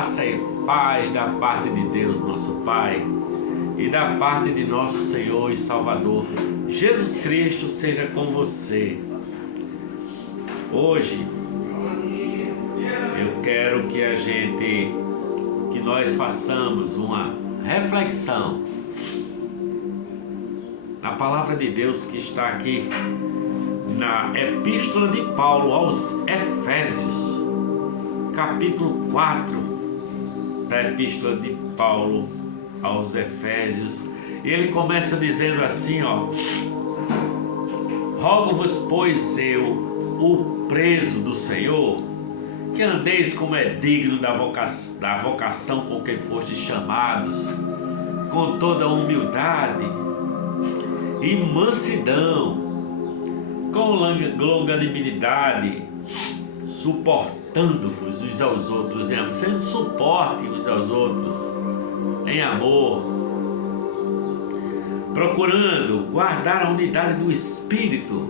Graça e paz da parte de Deus, nosso Pai, e da parte de nosso Senhor e Salvador Jesus Cristo seja com você. Hoje eu quero que nós façamos uma reflexão na palavra de Deus que está aqui na Epístola de Paulo aos Efésios, capítulo 4 da Epístola de Paulo aos Efésios. Ele começa dizendo assim, rogo-vos, pois eu, o preso do Senhor, que andeis como é digno da vocação com que fostes chamados, com toda humildade e mansidão, com longanimidade, suportando-vos uns aos outros em amor, sendo suporte uns aos outros em amor, procurando guardar a unidade do Espírito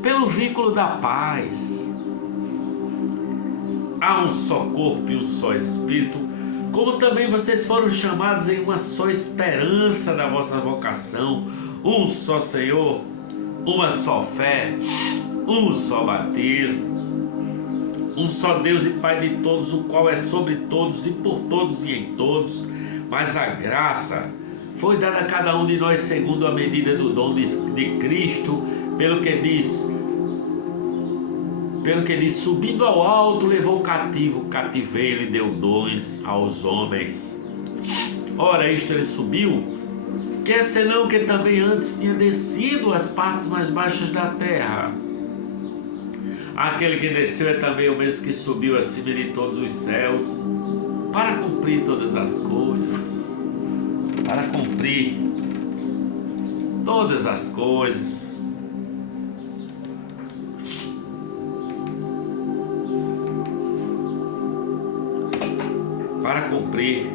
pelo vínculo da paz. Há um só corpo e um só Espírito, como também vocês foram chamados em uma só esperança da vossa vocação, um só Senhor, uma só fé, um só batismo, um só Deus e Pai de todos, o qual é sobre todos e por todos e em todos. Mas a graça foi dada a cada um de nós segundo a medida do dom de Cristo, pelo que diz, subindo ao alto, levou cativo o cativeiro e deu dons aos homens. Ora, isto ele subiu, quer senão que também antes tinha descido às partes mais baixas da terra. Aquele que desceu é também o mesmo que subiu acima de todos os céus, para cumprir todas as coisas, para cumprir todas as coisas. Para cumprir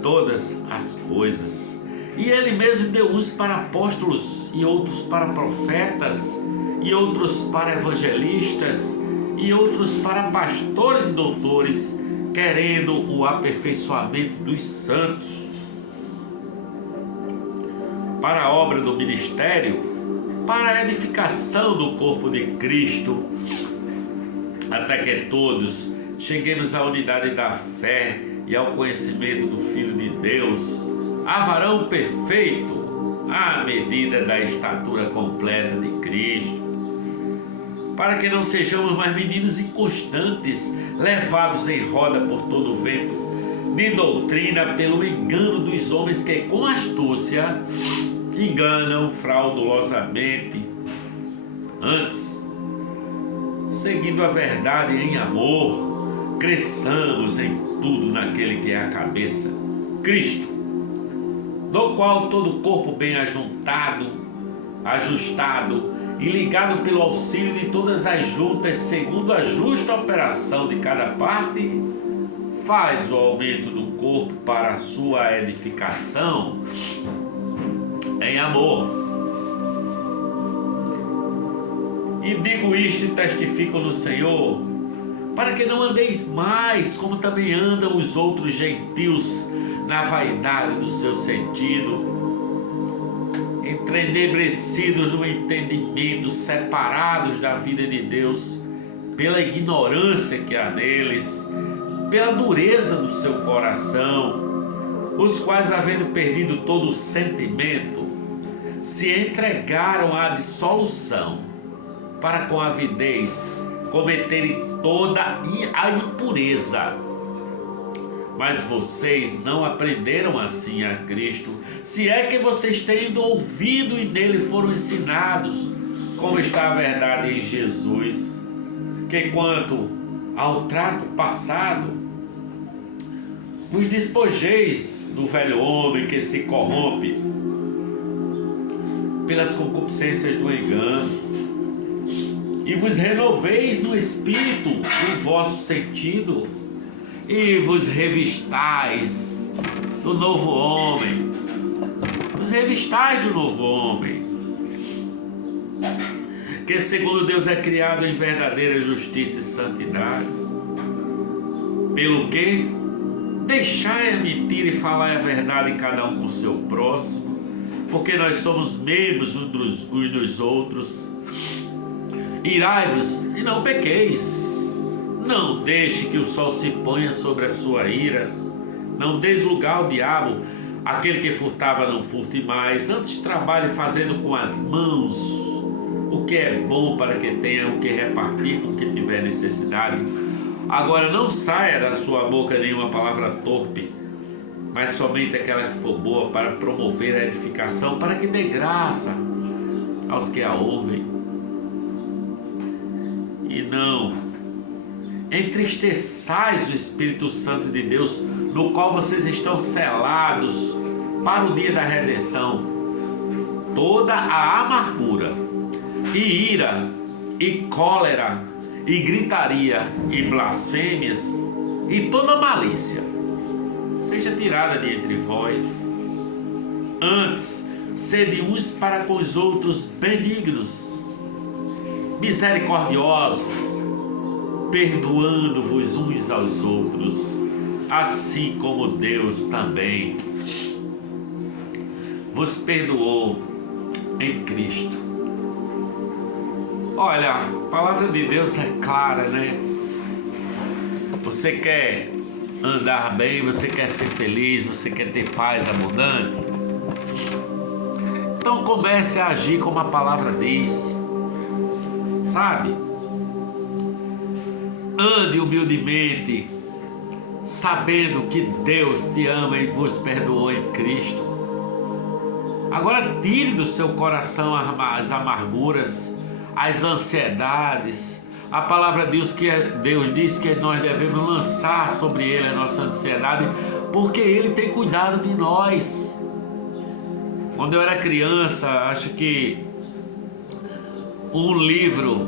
todas as coisas. E ele mesmo deu uns para apóstolos, e outros para profetas, e outros para evangelistas, e outros para pastores e doutores, querendo o aperfeiçoamento dos santos, para a obra do ministério, para a edificação do corpo de Cristo, até que todos cheguemos à unidade da fé e ao conhecimento do Filho de Deus, a varão perfeito, à medida da estatura completa de Cristo, para que não sejamos mais meninos inconstantes, levados em roda por todo o vento de doutrina, pelo engano dos homens que com astúcia enganam fraudulosamente. Antes, seguindo a verdade em amor, cresçamos em tudo naquele que é a cabeça, Cristo, do qual todo o corpo bem ajustado e ligado pelo auxílio de todas as juntas, segundo a justa operação de cada parte, faz o aumento do corpo para a sua edificação em amor. E digo isto e testifico no Senhor, para que não andeis mais como também andam os outros gentios na vaidade do seu sentido, entrenebrecidos no entendimento, separados da vida de Deus pela ignorância que há neles, pela dureza do seu coração, os quais, havendo perdido todo o sentimento, se entregaram à dissolução, para com avidez cometerem toda a impureza. Mas vocês não aprenderam assim a Cristo, se é que vocês tendo ouvido e nele foram ensinados, como está a verdade em Jesus, que quanto ao trato passado, vos despojeis do velho homem que se corrompe pelas concupiscências do engano, e vos renoveis no espírito do vosso sentido, e vos revistais do novo homem. Vos revistais do novo homem, que segundo Deus é criado em verdadeira justiça e santidade. Pelo que? Deixai a mentira e falai a verdade cada um com o seu próximo, porque nós somos membros uns dos outros. Irai-vos e não pequeis. Não deixe que o sol se ponha sobre a sua ira. Não deis lugar ao diabo. Aquele que furtava não furte mais. Antes trabalhe fazendo com as mãos o que é bom, para que tenha o que repartir com quem tiver necessidade. Agora não saia da sua boca nenhuma palavra torpe, mas somente aquela que for boa para promover a edificação, para que dê graça aos que a ouvem. E não entristeçais o Espírito Santo de Deus, no qual vocês estão selados para o dia da redenção. Toda a amargura e ira e cólera e gritaria e blasfêmias e toda malícia seja tirada de entre vós. Antes, sede uns para com os outros benignos, misericordiosos, perdoando-vos uns aos outros, assim como Deus também vos perdoou em Cristo. Olha, a palavra de Deus é clara, né? Você quer andar bem, você quer ser feliz, você quer ter paz abundante? Então comece a agir como a palavra diz, sabe? Ande humildemente, sabendo que Deus te ama e vos perdoou em Cristo. Agora tire do seu coração as amarguras, as ansiedades. A palavra de Deus diz que nós devemos lançar sobre Ele a nossa ansiedade, porque Ele tem cuidado de nós. Quando eu era criança, acho que um livro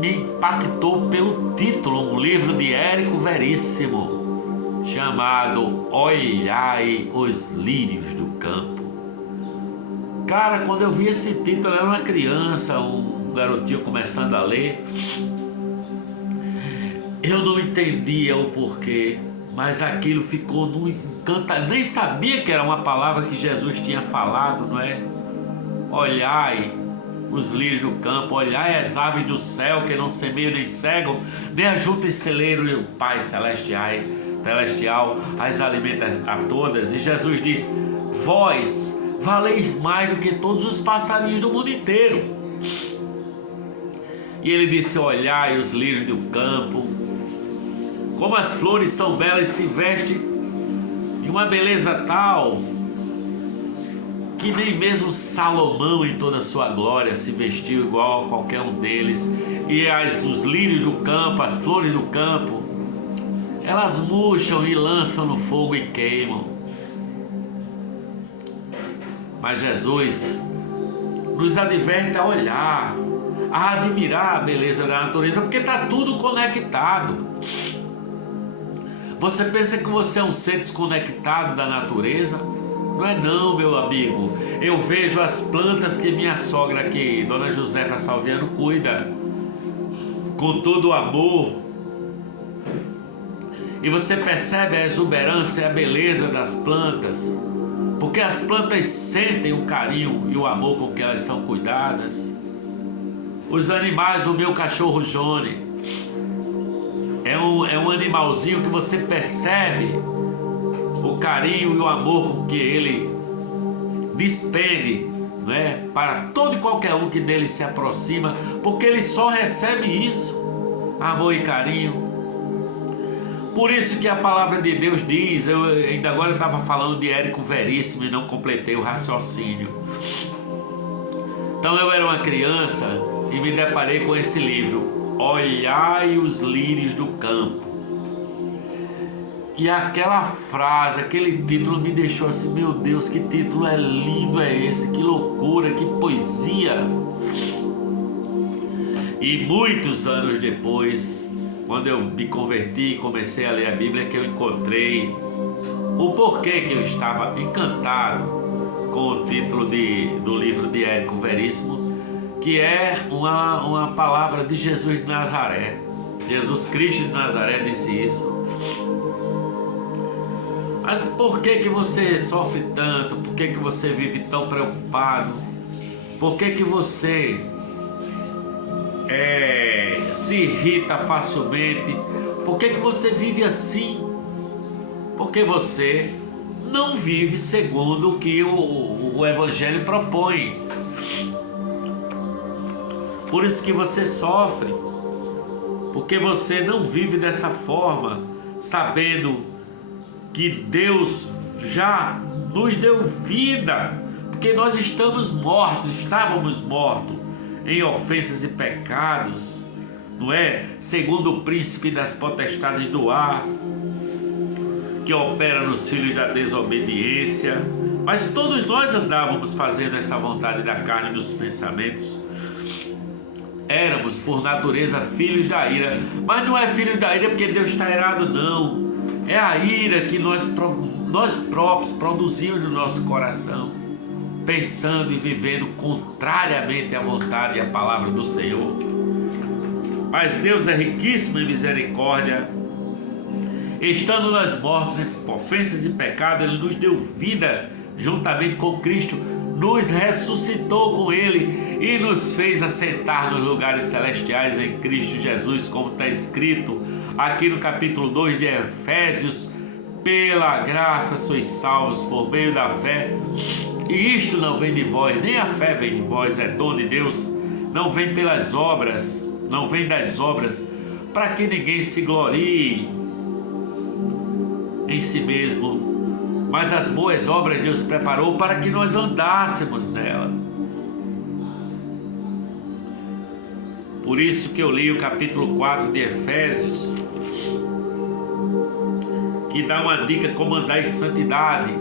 me impactou pelo título, um livro de Érico Veríssimo, chamado Olhai os Lírios do Campo. Cara, quando eu vi esse título, eu era uma criança, um garotinho começando a ler. Eu não entendia o porquê, mas aquilo ficou no encanto. Nem sabia que era uma palavra que Jesus tinha falado, não é? Olhai os lírios do campo, olhai as aves do céu, que não semeiam nem cegam, nem ajuntam em celeiro, e o Pai celestial as alimenta a todas. E Jesus diz: vós valeis mais do que todos os passarinhos do mundo inteiro. E ele disse: olhai os lírios do campo, como as flores são belas, se vestem de uma beleza tal que nem mesmo Salomão em toda a sua glória se vestiu igual a qualquer um deles. E os lírios do campo, as flores do campo, elas murcham e lançam no fogo e queimam. Mas Jesus nos adverte a olhar, a admirar a beleza da natureza, porque está tudo conectado. Você pensa que você é um ser desconectado da natureza? Não é não, meu amigo. Eu vejo as plantas que minha sogra aqui, Dona Josefa Salviano, cuida com todo o amor. E você percebe a exuberância e a beleza das plantas, porque as plantas sentem o carinho e o amor com que elas são cuidadas. Os animais, o meu cachorro Johnny é um animalzinho que você percebe o carinho e o amor com que ele despede, não é? Para todo e qualquer um que dele se aproxima, porque ele só recebe isso, amor e carinho. Por isso que a palavra de Deus diz, eu ainda agora estava falando de Érico Veríssimo e não completei o raciocínio. Então eu era uma criança e me deparei com esse livro, Olhai os Lírios do Campo. E aquela frase, aquele título me deixou assim: meu Deus, que título é lindo é esse, que loucura, que poesia. E muitos anos depois, quando eu me converti e comecei a ler a Bíblia, que eu encontrei o porquê que eu estava encantado com o título do livro de Érico Veríssimo, que é uma palavra de Jesus de Nazaré. Jesus Cristo de Nazaré disse isso. Mas por que você sofre tanto? Por que você vive tão preocupado? Por que você se irrita facilmente? Por que você vive assim? Porque você não vive segundo o que o Evangelho propõe. Por isso que você sofre. Porque você não vive dessa forma, sabendo que Deus já nos deu vida. Porque nós estávamos mortos em ofensas e pecados, não é? Segundo o príncipe das potestades do ar, que opera nos filhos da desobediência. Mas todos nós andávamos fazendo essa vontade da carne e dos pensamentos. Éramos, por natureza, filhos da ira. Mas não é filho da ira porque Deus está irado, não. É a ira que nós próprios produzimos no nosso coração, pensando e vivendo contrariamente à vontade e à palavra do Senhor. Mas Deus é riquíssimo em misericórdia. Estando nós mortos em ofensas e pecados, Ele nos deu vida juntamente com Cristo, nos ressuscitou com Ele e nos fez assentar nos lugares celestiais em Cristo Jesus, como está escrito aqui no capítulo 2 de Efésios: pela graça sois salvos por meio da fé, e isto não vem de vós, nem a fé vem de vós, é dom de Deus, não vem pelas obras, não vem das obras, para que ninguém se glorie em si mesmo, mas as boas obras Deus preparou para que nós andássemos nela. Por isso que eu li o capítulo 4 de Efésios, que dá uma dica como andar em santidade,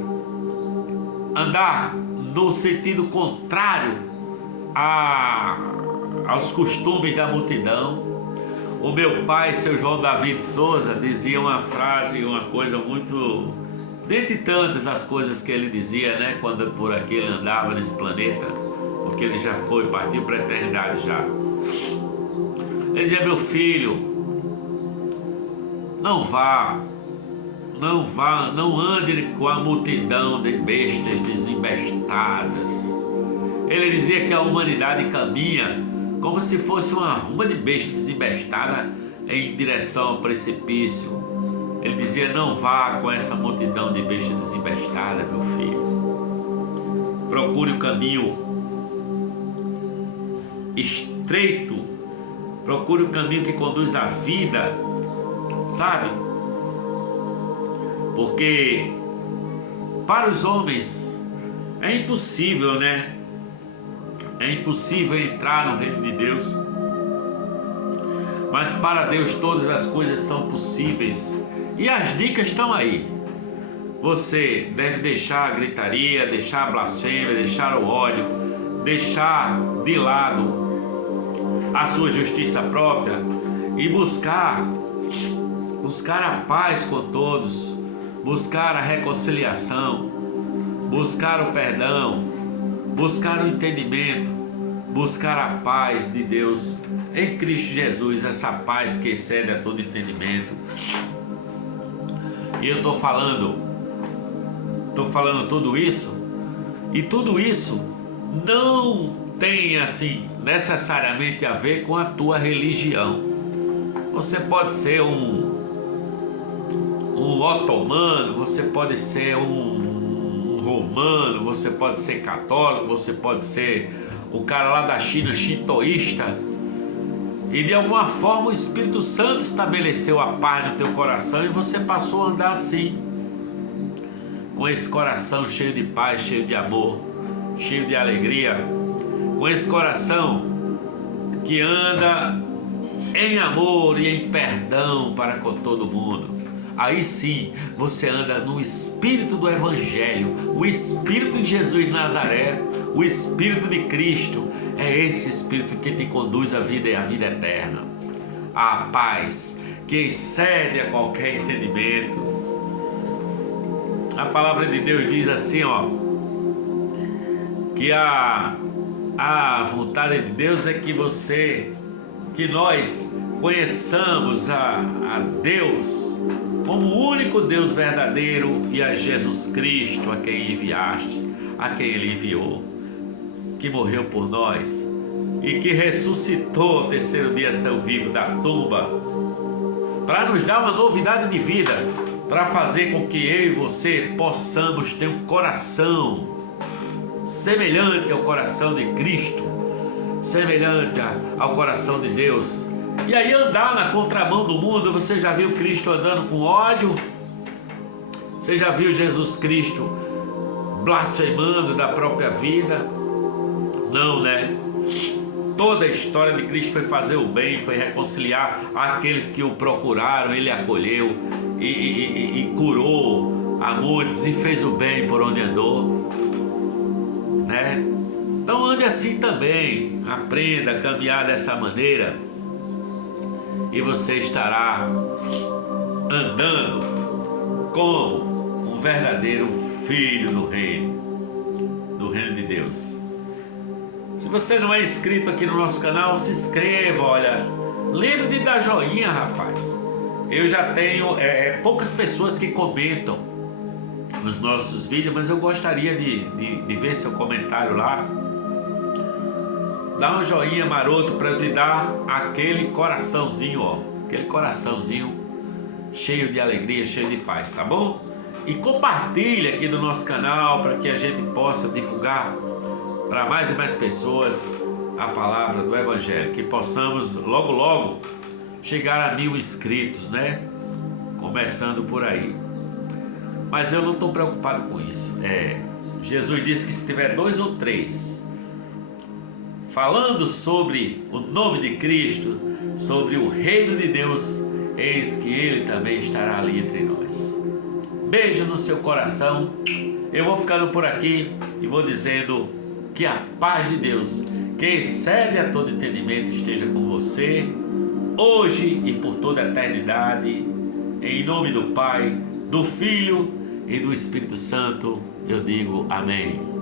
andar no sentido contrário aos costumes da multidão. O meu pai, seu João David Souza, dizia uma frase, uma coisa muito, dentre tantas as coisas que ele dizia, né, quando por aqui ele andava nesse planeta, porque ele já partiu para a eternidade já. Ele dizia: meu filho, não ande com a multidão de bestas desembestadas. Ele dizia que a humanidade caminha como se fosse uma ruma de besta desembestada em direção ao precipício. Ele dizia: não vá com essa multidão de besta desembestada, meu filho. Procure o caminho estreito, procure o caminho que conduz à vida, sabe? Porque para os homens é impossível, né? É impossível entrar no reino de Deus. Mas para Deus todas as coisas são possíveis. E as dicas estão aí. Você deve deixar a gritaria, deixar a blasfêmia, deixar o ódio, deixar de lado a sua justiça própria e buscar a paz com todos, buscar a reconciliação, buscar o perdão, buscar o entendimento, buscar a paz de Deus em Cristo Jesus, essa paz que excede a todo entendimento. E eu estou falando tudo isso, e tudo isso não tem assim necessariamente a ver com a tua religião. Você pode ser um otomano, você pode ser um romano, você pode ser católico, você pode ser o cara lá da China shintoísta, e de alguma forma o Espírito Santo estabeleceu a paz no teu coração e você passou a andar assim, com esse coração cheio de paz, cheio de amor, cheio de alegria, com esse coração que anda em amor e em perdão para com todo mundo. Aí sim você anda no Espírito do Evangelho, o Espírito de Jesus de Nazaré, o Espírito de Cristo. É esse Espírito que te conduz à vida e à vida eterna, à paz que excede a qualquer entendimento. A palavra de Deus diz assim, que a vontade de Deus é que nós conheçamos a Deus como o único Deus verdadeiro e a Jesus Cristo, a quem enviaste, a quem Ele enviou, que morreu por nós e que ressuscitou ao terceiro dia, saiu vivo da tumba, para nos dar uma novidade de vida, para fazer com que eu e você possamos ter um coração semelhante ao coração de Cristo, semelhante ao coração de Deus. E aí andar na contramão do mundo. Você já viu Cristo andando com ódio? Você já viu Jesus Cristo blasfemando da própria vida? Não, né? Toda a história de Cristo foi fazer o bem, foi reconciliar aqueles que o procuraram. Ele acolheu e curou a muitos e fez o bem por onde andou, né? Então ande assim também, aprenda a caminhar dessa maneira e você estará andando como um verdadeiro filho do reino de Deus. Se você não é inscrito aqui no nosso canal, se inscreva, olha, lembra de dar joinha, rapaz. Eu já tenho poucas pessoas que comentam nos nossos vídeos, mas eu gostaria de ver seu comentário lá. Dá um joinha maroto para eu te dar aquele coraçãozinho, ó, aquele coraçãozinho cheio de alegria, cheio de paz, tá bom? E compartilha aqui no nosso canal para que a gente possa divulgar para mais e mais pessoas a palavra do Evangelho, que possamos logo logo chegar a 1000 inscritos, né? Começando por aí. Mas eu não estou preocupado com isso. Jesus disse que se tiver 2 ou 3 falando sobre o nome de Cristo, sobre o reino de Deus, eis que Ele também estará ali entre nós. Beijo no seu coração. Eu vou ficando por aqui e vou dizendo que a paz de Deus, que excede a todo entendimento, esteja com você, hoje e por toda a eternidade. Em nome do Pai, do Filho e do Espírito Santo, eu digo amém.